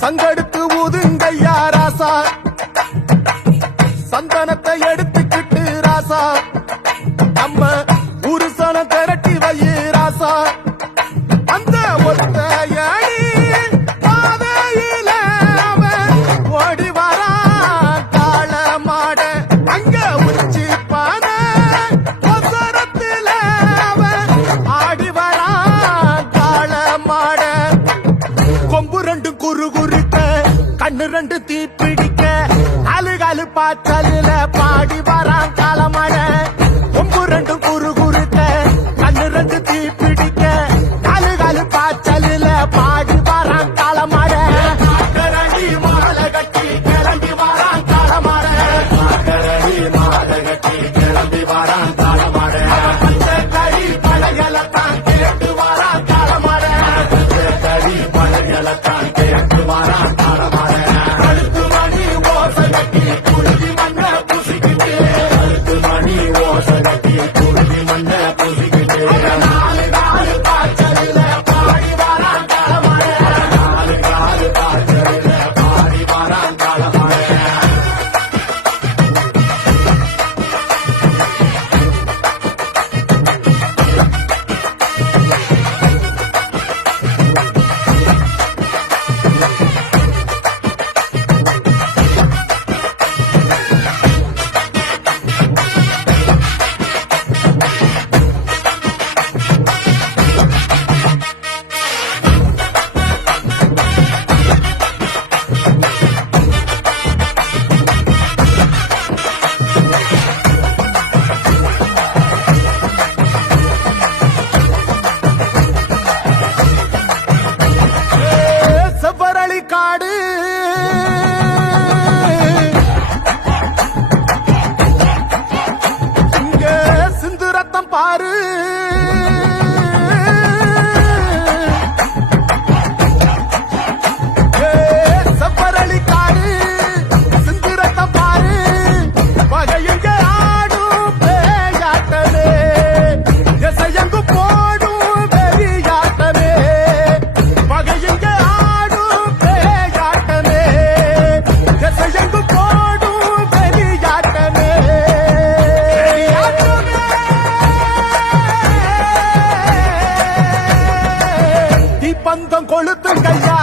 சங்கெடுத்து ஊதுங்கையா ராசா, சந்தனத்தை எடுத்துக்கிட்டு ராசா, நம்ம புருஷன திரட்டி வையே ராசா. அந்த ஒத்தையடி பாதையில அவன் ஓடி வரான் காள மாட, அங்க உச்சி பான ஒசரத்தில அவன் ஆடி வரான் காள மாட. கொம்பு ரெண்டு குறு குறுக்க, கண்ணு ரெண்டு தீப்பிடிக்க, அழுகாலு பாச்சலில பாடி வரான் காலமட. கொம்பு ரெண்டு குறு குறுக்க, கண்ணு ரெண்டு தீப்பிடிக்க, அழுகாலு பாச்சலில பாடி வரான் காலமட. கரடி மாலை கட்டி கிளம்பி வரான் காலமட, கரடி மாலை கட்டி கிளம்பி வரான் காலமட. அந்த கடி பழையலத்தான் கேட்டு வரான் காலமட, கடி பழையலத்தான் கேட்டு வரான் காலமட. அடுத்து மணி ஓசை கட்டி குருதி மண்ண புசிக்கிட்டு, அடுத்து மணி ஓசை கட்டி குருதி மண்ண புசிக்கிட்டு, நாலு காலு காய்ச்சலில பாடி வரான் காலமட, நாலு காலு காய்ச்சலில பாடி வரான் காலமட. செவ்வரளி காடு இங்க சிந்து ரத்தம் பாரு, செவ்வரளி காடு சிந்து ரத்தம் பாரு. பகையங்க ஆடும் பேயாட்டமே, எசையங்கு போடும் வெறியாட்டமே. பகையங்க ஆடும் பேயாட்டமே, எசையங்கு போடும் வெறியாட்டமே. தீப்பந்தம் கொளுத்தும் கையா